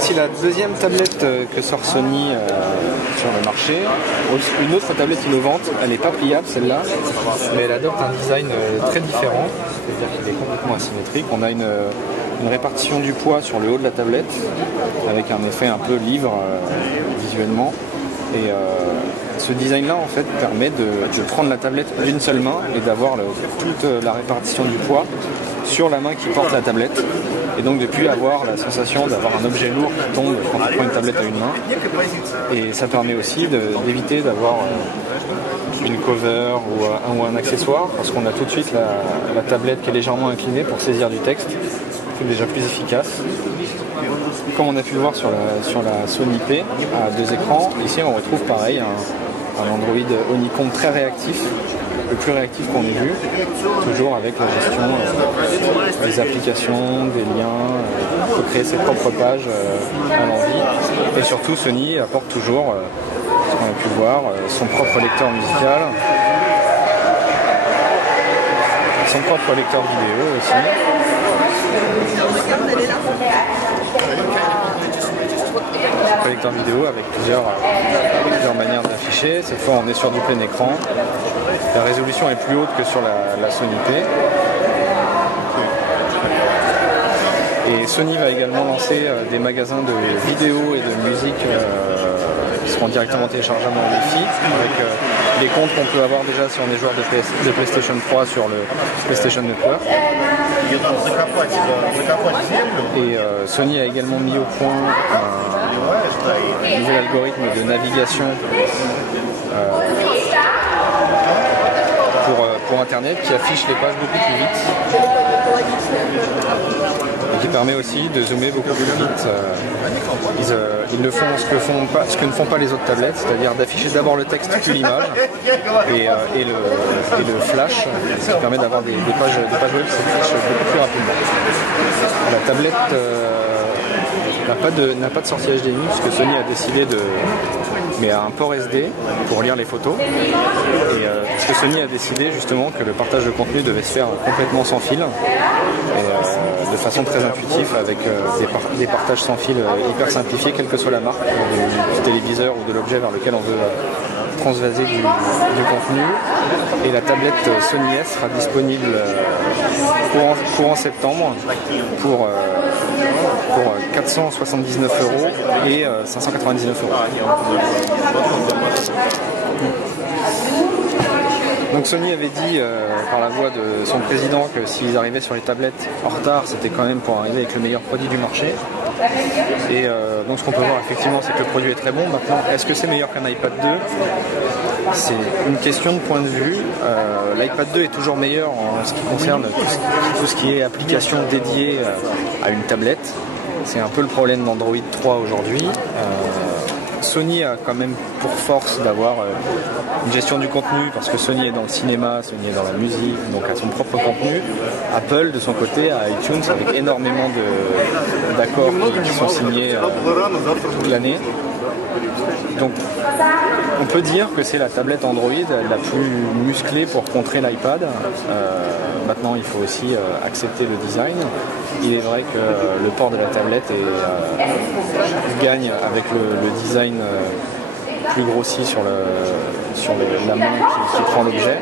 Voici la deuxième tablette que sort Sony sur le marché. Une autre tablette innovante, elle n'est pas pliable celle-là, mais elle adopte un design très différent, c'est-à-dire qu'il est complètement asymétrique. On a une répartition du poids sur le haut de la tablette, avec un effet un peu livre visuellement. Et ce design-là en fait permet de prendre la tablette d'une seule main et d'avoir toute la répartition du poids sur la main qui porte la tablette, et donc de ne plus avoir la sensation d'avoir un objet lourd qui tombe quand on prend une tablette à une main. Et ça permet aussi d'éviter d'avoir une cover ou un accessoire, parce qu'on a tout de suite la tablette qui est légèrement inclinée pour saisir du texte. C'est déjà plus efficace. Comme on a pu le voir sur la Sony P à 2 écrans, ici on retrouve pareil un Android Honeycomb très réactif, le plus réactif qu'on ait vu, toujours avec la gestion des applications, des liens, on peut créer ses propres pages à l'envie. Et surtout Sony apporte toujours, ce qu'on a pu voir, son propre lecteur musical, son propre lecteur vidéo aussi. Lecteur vidéo avec plusieurs manières d'afficher. Cette fois on est sur du plein écran. La résolution est plus haute que sur la Sony P. Et Sony va également lancer des magasins de vidéo et de musique qui seront directement téléchargeables en Wi-Fi, avec les comptes qu'on peut avoir déjà si on est joueur de PlayStation 3 sur le PlayStation Network. Et Sony a également mis au point un nouvel algorithme de navigation pour Internet qui affiche les pages beaucoup plus vite et qui permet aussi de zoomer beaucoup plus vite. Ils ne font ce que ne font pas les autres tablettes, c'est-à-dire d'afficher d'abord le texte puis l'image et le flash, ce qui permet d'avoir des pages web qui s'affichent beaucoup plus rapidement. La tablette n'a pas de sortie HDMI puisque Sony a décidé mais à un port SD pour lire les photos, et puisque Sony a décidé justement que le partage de contenu devait se faire complètement sans fil et de façon très intuitive, avec des partages sans fil hyper simplifiés, quelle que soit la marque du téléviseur ou de l'objet vers lequel on veut transvaser du contenu. Et la tablette Sony S sera disponible courant septembre pour 479 € et 599 €. Donc Sony avait dit par la voix de son président que s'ils arrivaient sur les tablettes en retard, c'était quand même pour arriver avec le meilleur produit du marché. Et donc ce qu'on peut voir effectivement, c'est que le produit est très bon. Maintenant, est-ce que c'est meilleur qu'un iPad 2 ? C'est une question de point de vue. L'iPad 2 est toujours meilleur en ce qui concerne tout ce qui est application dédiée à une tablette. C'est un peu le problème d'Android 3 aujourd'hui. Sony a quand même pour force d'avoir une gestion du contenu, parce que Sony est dans le cinéma, Sony est dans la musique, donc a son propre contenu. Apple, de son côté, a iTunes avec énormément d'accords qui sont signés toute l'année. Donc on peut dire que c'est la tablette Android la plus musclée pour contrer l'iPad. Maintenant il faut aussi accepter le design. Il est vrai que le port de la tablette gagne avec le design plus grossi sur la main qui prend l'objet.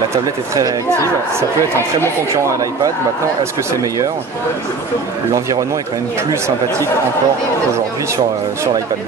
La tablette est très réactive, ça peut être un très bon concurrent à l'iPad. Maintenant, est-ce que c'est meilleur ? L'environnement est quand même plus sympathique encore aujourd'hui sur l'iPad 2.